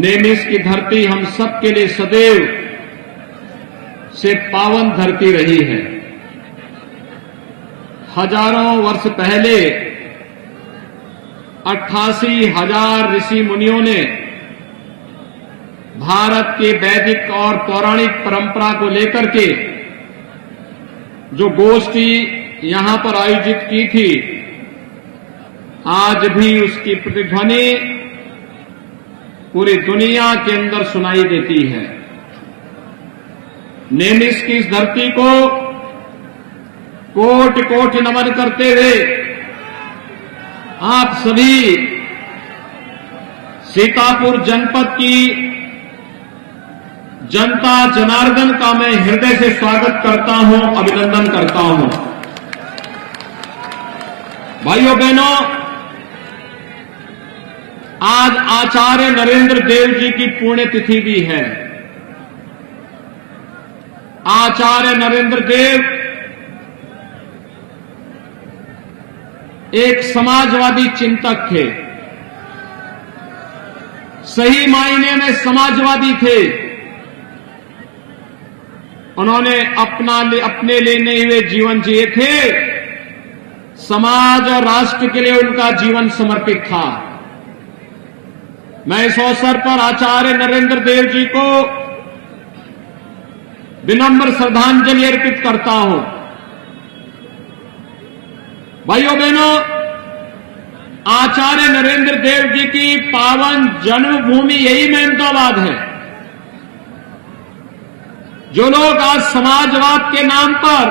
नेमिष की धरती हम सबके लिए सदैव से पावन धरती रही है। हजारों वर्ष पहले 88,000 ऋषि मुनियों ने भारत के वैदिक और पौराणिक परंपरा को लेकर के जो गोष्ठी यहां पर आयोजित की थी, आज भी उसकी प्रतिध्वनि पूरी दुनिया के अंदर सुनाई देती है। नेमिष की इस धरती को कोटि कोटि नमन करते हुए आप सभी सीतापुर जनपद की जनता जनार्दन का मैं हृदय से स्वागत करता हूं, अभिनंदन करता हूं। भाइयों बहनों, आज आचार्य नरेंद्र देव जी की पुण्यतिथि भी है। आचार्य नरेंद्र देव एक समाजवादी चिंतक थे, सही मायने में समाजवादी थे। उन्होंने अपने लिए नहीं हुए जीवन जिए थे, समाज और राष्ट्र के लिए उनका जीवन समर्पित था। मैं इस अवसर पर आचार्य नरेंद्र देव जी को विनम्र श्रद्धांजलि अर्पित करता हूं। भाइयों बहनों, आचार्य नरेंद्र देव जी की पावन जन्मभूमि यही अहमदाबाद है। जो लोग आज समाजवाद के नाम पर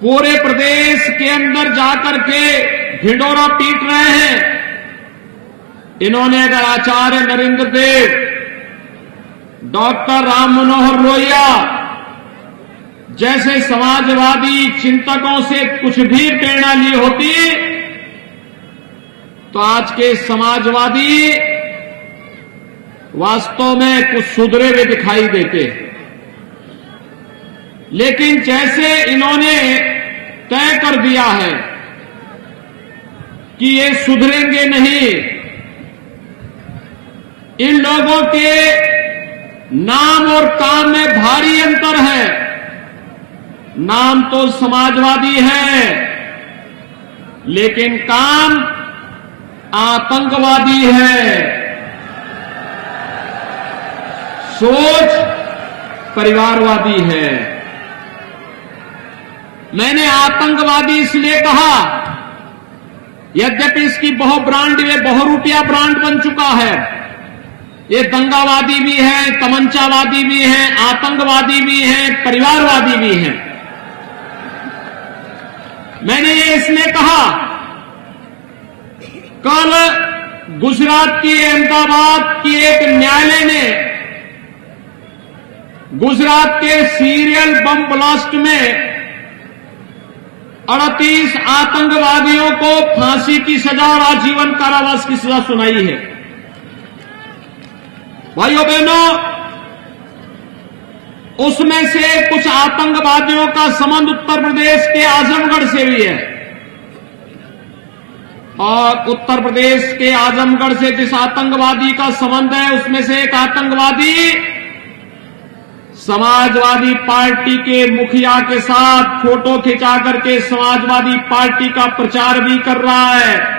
पूरे प्रदेश के अंदर जाकर के ढिंढोरा पीट रहे हैं, इन्होंने अगर आचार्य नरेंद्र देव, डॉक्टर राम मनोहर लोहिया जैसे समाजवादी चिंतकों से कुछ भी प्रेरणा ली होती तो आज के समाजवादी वास्तव में कुछ सुधरे हुए दिखाई देते। लेकिन जैसे इन्होंने तय कर दिया है कि ये सुधरेंगे नहीं, इन लोगों के नाम और काम में भारी अंतर है। नाम तो समाजवादी है, लेकिन काम आतंकवादी है, सोच परिवारवादी है। मैंने आतंकवादी इसलिए कहा, यद्यपि इसकी बहुब्रांड ये बहुरूपिया ब्रांड बन चुका है। ये दंगावादी भी है, तमंचावादी भी है, आतंकवादी भी है, परिवारवादी भी है। मैंने ये इसलिए कहा, कल गुजरात की अहमदाबाद की एक न्यायालय ने गुजरात के सीरियल बम ब्लास्ट में 38 आतंकवादियों को फांसी की सजा और आजीवन कारावास की सजा सुनाई है। भाइयों बहनों, उसमें से कुछ आतंकवादियों का संबंध उत्तर प्रदेश के आजमगढ़ से भी है, और उत्तर प्रदेश के आजमगढ़ से जिस आतंकवादी का संबंध है, उसमें से एक आतंकवादी समाजवादी पार्टी के मुखिया के साथ फोटो खिंचा करके समाजवादी पार्टी का प्रचार भी कर रहा है।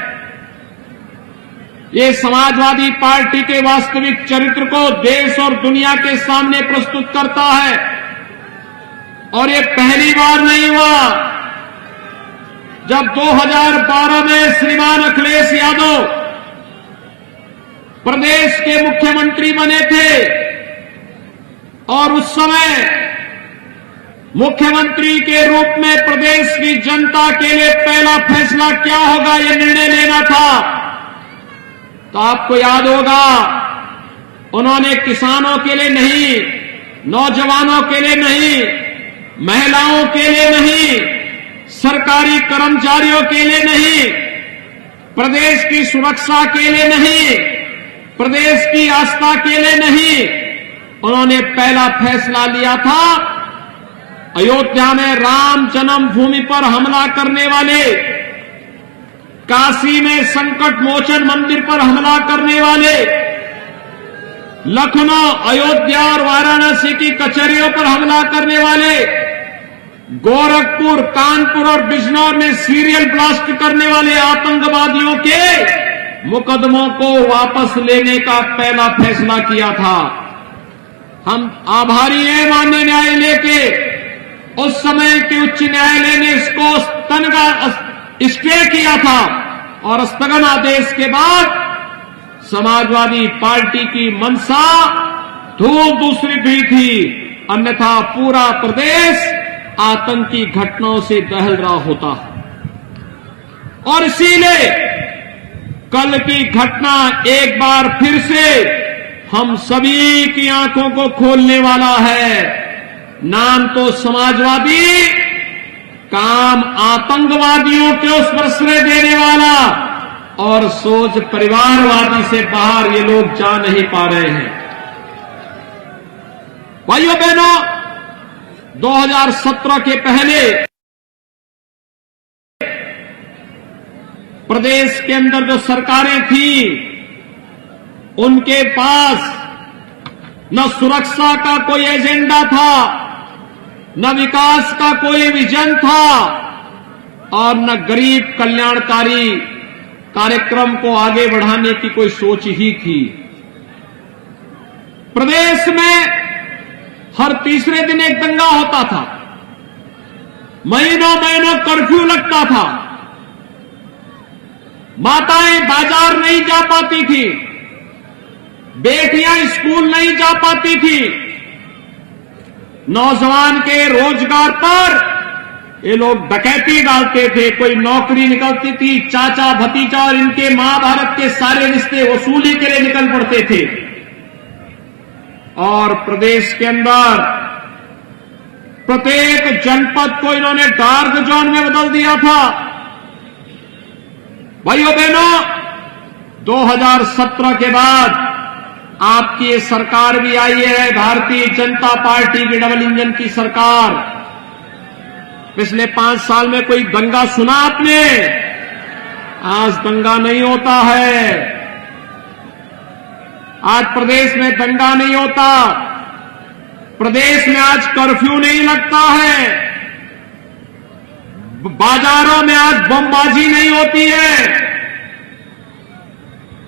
ये समाजवादी पार्टी के वास्तविक चरित्र को देश और दुनिया के सामने प्रस्तुत करता है, और ये पहली बार नहीं हुआ। जब 2012 में श्रीमान अखिलेश यादव प्रदेश के मुख्यमंत्री बने थे, और उस समय मुख्यमंत्री के रूप में प्रदेश की जनता के लिए पहला फैसला क्या होगा, यह निर्णय लेना था। तो आपको याद होगा, उन्होंने किसानों के लिए नहीं, नौजवानों के लिए नहीं, महिलाओं के लिए नहीं, सरकारी कर्मचारियों के लिए नहीं, प्रदेश की सुरक्षा के लिए नहीं, प्रदेश की आस्था के लिए नहीं, उन्होंने पहला फैसला लिया था अयोध्या में राम जन्मभूमि पर हमला करने वाले काशी में संकट मोचन मंदिर पर हमला करने वाले, लखनऊ, अयोध्या और वाराणसी की कचहरियों पर हमला करने वाले, गोरखपुर, कानपुर और बिजनौर में सीरियल ब्लास्ट करने वाले आतंकवादियों के मुकदमों को वापस लेने का पहला फैसला किया था। हम आभारी हैं माननीय न्यायालय के। उस समय के उच्च न्यायालय ने इसको स्टे किया था और स्थगन आदेश के बाद समाजवादी पार्टी की मंशा धूल दूसरी भी थी, अन्यथा पूरा प्रदेश आतंकी घटनाओं से दहल रहा होता। और इसीलिए कल की घटना एक बार फिर से हम सभी की आंखों को खोलने वाला है। नाम तो समाजवादी, काम आतंकवादियों के उस प्रश्रय देने वाला, और सोच परिवारवादी से बाहर ये लोग जा नहीं पा रहे हैं। भाइयों बहनों, 2017 के पहले प्रदेश के अंदर जो सरकारें थी, उनके पास न सुरक्षा का कोई एजेंडा था, न विकास का कोई विजन था, और न गरीब कल्याणकारी कार्यक्रम को आगे बढ़ाने की कोई सोच ही थी। प्रदेश में हर तीसरे दिन एक दंगा होता था, महीनों महीनों कर्फ्यू लगता था, माताएं बाजार नहीं जा पाती थी, बेटियां स्कूल नहीं जा पाती थी, नौजवान के रोजगार पर ये लोग डकैती डालते थे, कोई नौकरी निकलती थी, चाचा भतीजा और इनके महाभारत के सारे रिश्ते वसूली के लिए निकल पड़ते थे। और प्रदेश के अंदर प्रत्येक जनपद को इन्होंने डार्क जोन में बदल दिया था। भाइयों बहनों, 2017 के बाद आपकी ये सरकार भी आई है, भारतीय जनता पार्टी की डबल इंजन की सरकार। पिछले 5 साल में कोई दंगा सुना आपने? आज दंगा नहीं होता है, आज प्रदेश में दंगा नहीं होता, प्रदेश में आज कर्फ्यू नहीं लगता है, बाजारों में आज बमबाजी नहीं होती है।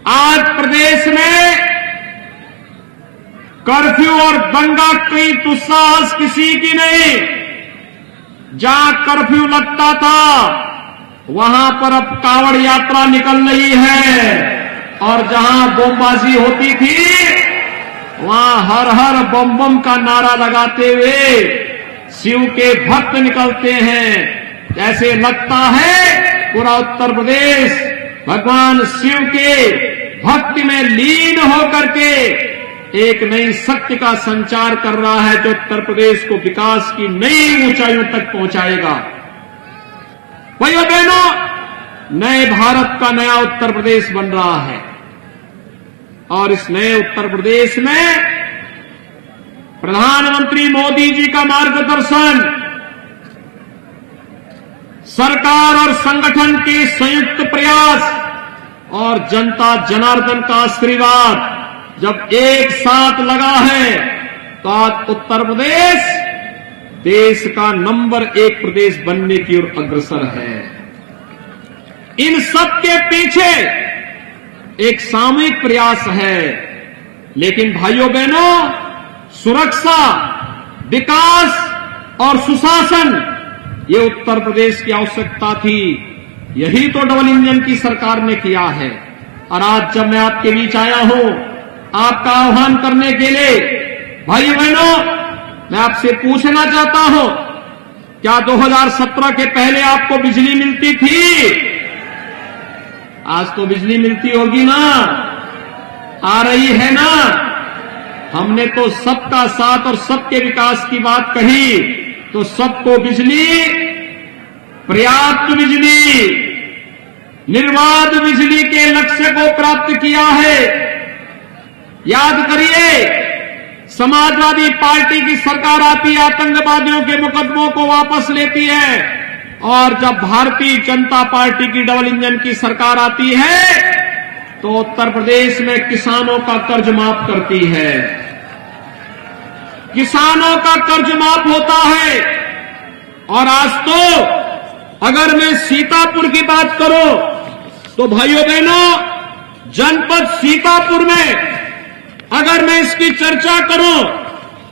आज प्रदेश में कर्फ्यू और दंगा की दुस्साहस किसी की नहीं। जहां कर्फ्यू लगता था वहां पर अब कांवड़ यात्रा निकल रही है, और जहां बमबाजी होती थी वहां हर हर बम बम का नारा लगाते हुए शिव के भक्त निकलते हैं। जैसे लगता है पूरा उत्तर प्रदेश भगवान शिव के भक्ति में लीन होकर के एक नई सत्य का संचार कर रहा है, जो उत्तर प्रदेश को विकास की नई ऊंचाइयों तक पहुंचाएगा। भाइयों बहनों, नए भारत का नया उत्तर प्रदेश बन रहा है, और इस नए उत्तर प्रदेश में प्रधानमंत्री मोदी जी का मार्गदर्शन, सरकार और संगठन के संयुक्त प्रयास और जनता जनार्दन का आशीर्वाद जब एक साथ लगा है, तो आज उत्तर प्रदेश देश का नंबर 1 प्रदेश बनने की ओर अग्रसर है। इन सब के पीछे एक सामूहिक प्रयास है, लेकिन भाइयों बहनों, सुरक्षा, विकास और सुशासन ये उत्तर प्रदेश की आवश्यकता थी। यही तो डबल इंजन की सरकार ने किया है। और आज जब मैं आपके बीच आया हूं आपका आह्वान करने के लिए, भाइयों बहनों, मैं आपसे पूछना चाहता हूं, क्या 2017 के पहले आपको बिजली मिलती थी? आज तो बिजली मिलती होगी ना, आ रही है ना। हमने तो सबका साथ और सबके विकास की बात कही, तो सबको बिजली, पर्याप्त बिजली, निर्बाध बिजली के लक्ष्य को प्राप्त किया है। याद करिए, समाजवादी पार्टी की सरकार आती, आतंकवादियों के मुकदमों को वापस लेती है, और जब भारतीय जनता पार्टी की डबल इंजन की सरकार आती है तो उत्तर प्रदेश में किसानों का कर्ज माफ करती है, किसानों का कर्ज माफ होता है। और आज तो अगर मैं सीतापुर की बात करूं तो भाइयों बहनों, जनपद सीतापुर में अगर मैं इसकी चर्चा करूं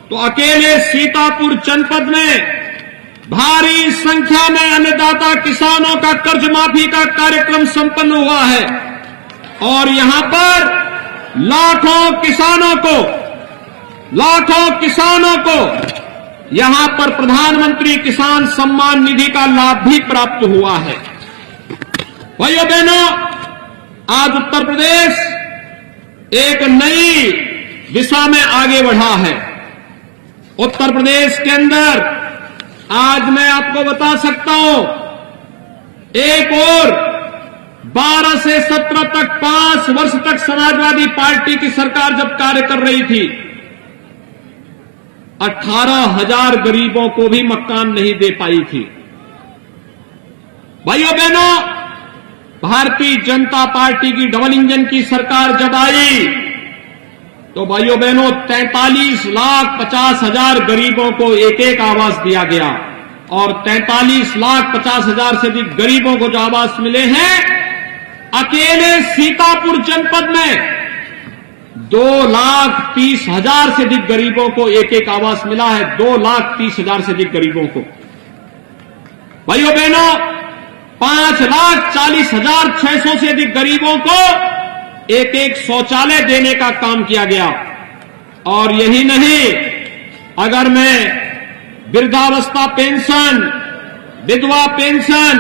तो अकेले सीतापुर जनपद में भारी संख्या में अन्नदाता किसानों का कर्ज माफी का कार्यक्रम संपन्न हुआ है और यहां पर लाखों किसानों को यहां पर प्रधानमंत्री किसान सम्मान निधि का लाभ भी प्राप्त हुआ है। भाइयों बहनों, आज उत्तर प्रदेश एक नई दिशा में आगे बढ़ा है। उत्तर प्रदेश के अंदर आज मैं आपको बता सकता हूं, एक और 12 से 17 तक 5 वर्ष तक समाजवादी पार्टी की सरकार जब कार्य कर रही थी, 18,000 गरीबों को भी मकान नहीं दे पाई थी। भाइयों बहनों, भारतीय जनता पार्टी की डबल इंजन की सरकार जब आई तो भाइयों बहनों 43,50,000 गरीबों को एक एक आवास दिया गया और 43,50,000 से अधिक गरीबों को जो आवास मिले हैं, अकेले सीतापुर जनपद में 2,30,000 से अधिक गरीबों को एक एक आवास मिला है। 2,30,000 से अधिक गरीबों को। भाइयों बहनों, 5,40,600 से अधिक गरीबों को एक एक शौचालय देने का काम किया गया। और यही नहीं, अगर मैं वृद्धावस्था पेंशन, विधवा पेंशन,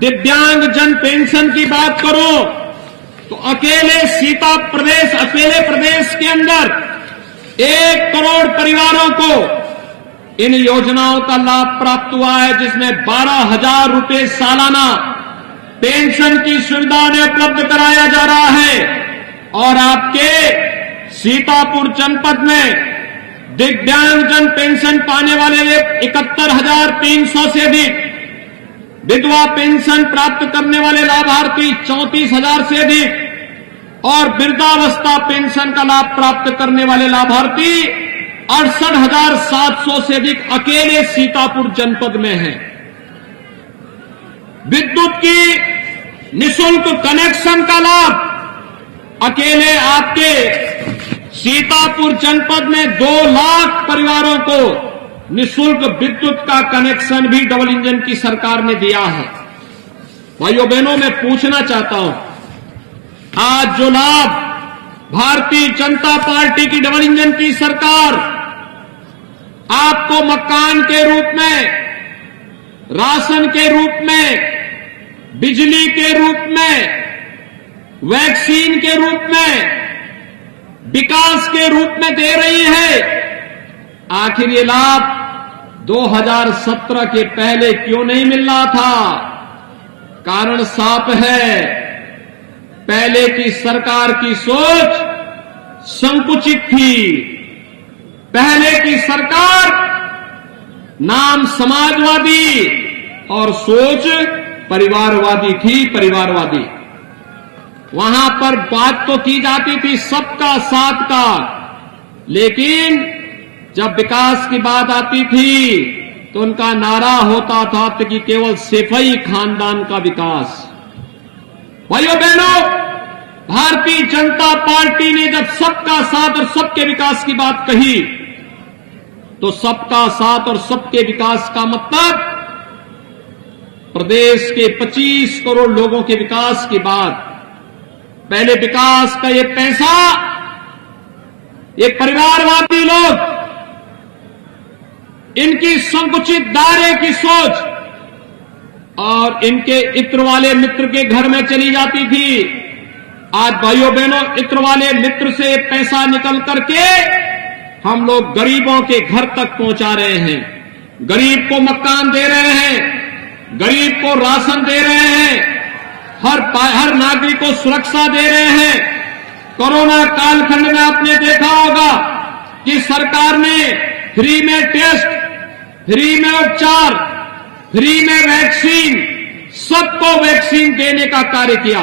दिव्यांग जन पेंशन की बात करूं तो अकेले प्रदेश के अंदर 1 करोड़ परिवारों को इन योजनाओं का लाभ प्राप्त हुआ है, जिसमें 12,000 रुपए सालाना पेंशन की सुविधा ने उपलब्ध कराया जा रहा है। और आपके सीतापुर जनपद में दिव्यांगजन पेंशन पाने वाले 71,300 से अधिक, विधवा पेंशन प्राप्त करने वाले लाभार्थी 34,000 से अधिक और वृद्धावस्था पेंशन का लाभ प्राप्त करने वाले लाभार्थी 68,700 से अधिक अकेले सीतापुर जनपद में हैं। विद्युत की निःशुल्क कनेक्शन का लाभ अकेले आपके सीतापुर जनपद में 2 लाख परिवारों को निःशुल्क विद्युत का कनेक्शन भी डबल इंजन की सरकार ने दिया है। भाइयों बहनों, मैं पूछना चाहता हूं, आज जो लाभ भारतीय जनता पार्टी की डबल इंजन की सरकार आपको मकान के रूप में, राशन के रूप में, बिजली के रूप में, वैक्सीन के रूप में, विकास के रूप में दे रही है, आखिर ये लाभ 2017 के पहले क्यों नहीं मिल रहा था? कारण साफ है, पहले की सरकार की सोच संकुचित थी। पहले की सरकार नाम समाजवादी और सोच परिवारवादी थी, परिवारवादी। वहां पर बात तो की जाती थी सबका साथ का, लेकिन जब विकास की बात आती थी तो उनका नारा होता था कि केवल सिफाई खानदान का विकास। भाइयों बहनों, भारतीय जनता पार्टी ने जब सबका साथ और सबके विकास की बात कही तो सबका साथ और सबके विकास का मतलब प्रदेश के 25 करोड़ लोगों के विकास की बात। पहले विकास का ये पैसा ये परिवारवादी लोग, इनकी संकुचित दायरे की सोच और इनके इत्र वाले मित्र के घर में चली जाती थी। आज भाइयों बहनों, इत्र वाले मित्र से पैसा निकल करके हम लोग गरीबों के घर तक पहुंचा रहे हैं। गरीब को मकान दे रहे हैं, गरीब को राशन दे रहे हैं, हर नागरिक को सुरक्षा दे रहे हैं। कोरोना कालखंड में आपने देखा होगा कि सरकार ने फ्री में टेस्ट, फ्री में उपचार, फ्री में वैक्सीन, सबको वैक्सीन देने का कार्य किया।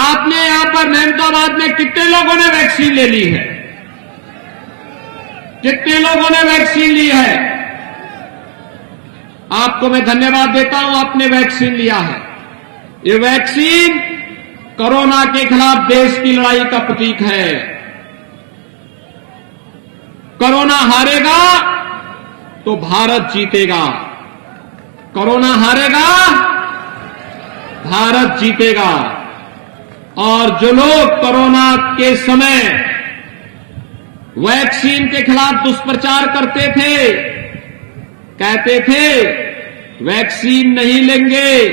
आपने यहां पर मेहमदाबाद में कितने लोगों ने वैक्सीन ले ली है? कितने लोगों ने वैक्सीन ली है? आपको मैं धन्यवाद देता हूं, आपने वैक्सीन लिया है। ये वैक्सीन कोरोना के खिलाफ देश की लड़ाई का प्रतीक है। कोरोना हारेगा तो भारत जीतेगा। कोरोना हारेगा, भारत जीतेगा। और जो लोग कोरोना के समय वैक्सीन के खिलाफ दुष्प्रचार करते थे, कहते थे वैक्सीन नहीं लेंगे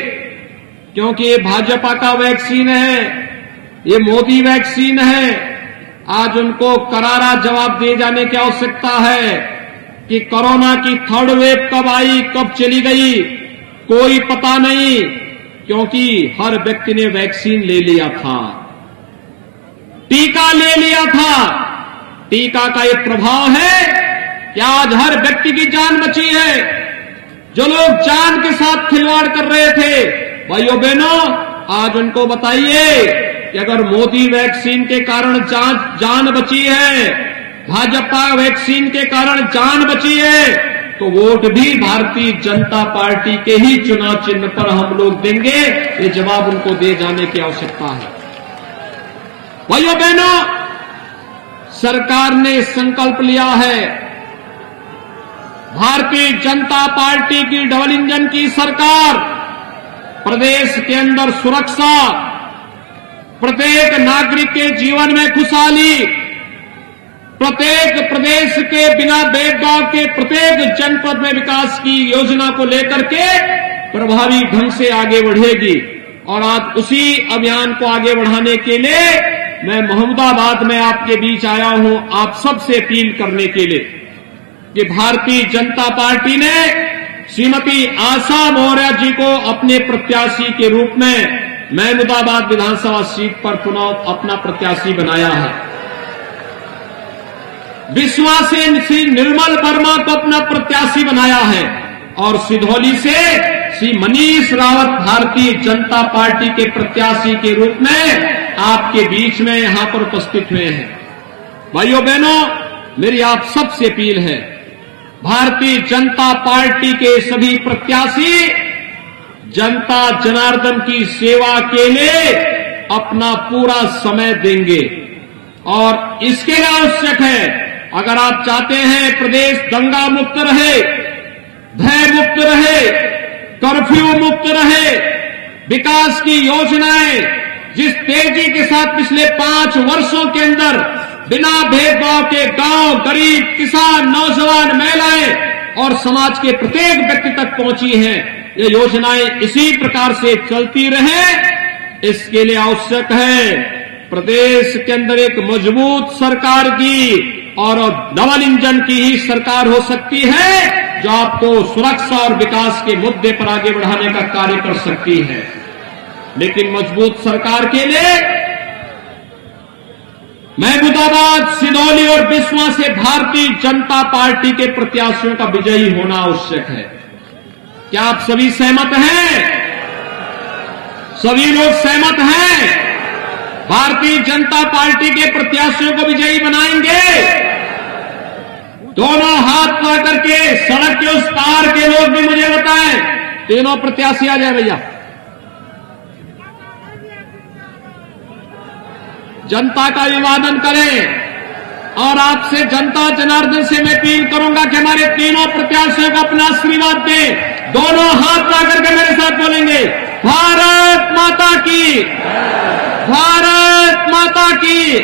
क्योंकि ये भाजपा का वैक्सीन है, ये मोदी वैक्सीन है, आज उनको करारा जवाब दिए जाने की आवश्यकता है कि कोरोना की थर्ड वेव कब आई, कब चली गई, कोई पता नहीं, क्योंकि हर व्यक्ति ने वैक्सीन ले लिया था, टीका ले लिया था। टीका का ये प्रभाव है कि आज हर व्यक्ति की जान बची है। जो लोग जान के साथ खिलवाड़ कर रहे थे, भाइयों बहनों, आज उनको बताइए कि अगर मोदी वैक्सीन के कारण जान बची है, भाजपा वैक्सीन के कारण जान बची है, तो वोट भी भारतीय जनता पार्टी के ही चुनाव चिन्ह पर हम लोग देंगे। ये जवाब उनको दे जाने की आवश्यकता है। भाइयों बहनों, सरकार ने संकल्प लिया है, भारतीय जनता पार्टी की डबल इंजन की सरकार प्रदेश के अंदर सुरक्षा, प्रत्येक नागरिक के जीवन में खुशहाली, प्रत्येक प्रदेश के बिना भेदभाव के प्रत्येक जनपद में विकास की योजना को लेकर के प्रभावी ढंग से आगे बढ़ेगी। और आज उसी अभियान को आगे बढ़ाने के लिए मैं मोहम्मदाबाद में आपके बीच आया हूं, आप सबसे अपील करने के लिए कि भारतीय जनता पार्टी ने श्रीमती आशा मौर्य जी को अपने प्रत्याशी के रूप में मोहम्मदाबाद विधानसभा सीट पर पुनः अपना प्रत्याशी बनाया है। बिस्वा से श्री निर्मल वर्मा को अपना प्रत्याशी बनाया है और सिधौली से श्री मनीष रावत भारतीय जनता पार्टी के प्रत्याशी के रूप में आपके बीच में यहां पर उपस्थित हुए हैं। भाइयों बहनों, मेरी आप सबसे अपील है, भारतीय जनता पार्टी के सभी प्रत्याशी जनता जनार्दन की सेवा के लिए अपना पूरा समय देंगे। और इसके लिए आवश्यक है, अगर आप चाहते हैं प्रदेश दंगा मुक्त रहे, भय मुक्त रहे, कर्फ्यू मुक्त रहे, विकास की योजनाएं जिस तेजी के साथ पिछले 5 वर्षों के अंदर बिना भेदभाव के गांव, गरीब, किसान, नौजवान, महिलाएं और समाज के प्रत्येक व्यक्ति तक पहुंची हैं, ये योजनाएं इसी प्रकार से चलती रहे। इसके लिए आवश्यक है प्रदेश के अंदर एक मजबूत सरकार की और डबल इंजन की ही सरकार हो सकती है, जो आपको सुरक्षा और विकास के मुद्दे पर आगे बढ़ाने का कार्य कर सकती है। लेकिन मजबूत सरकार के लिए महमूदाबाद, सिधौली और बिस्वा से भारतीय जनता पार्टी के प्रत्याशियों का विजयी होना आवश्यक है। क्या आप सभी सहमत हैं? सभी लोग सहमत हैं? भारतीय जनता पार्टी के प्रत्याशियों को विजयी बनाएंगे। दोनों हाथ ला करके सड़क के उस पार के लोग भी मुझे बताएं, तीनों प्रत्याशी आ जाए भैया। जनता का अभिवादन करें और आपसे जनता जनार्दन से मैं अपील करूंगा कि हमारे तीनों प्रत्याशियों को अपना आशीर्वाद दें। दोनों हाथ ला करके मेरे साथ बोलेंगे, भारत माता की, भारत माता की।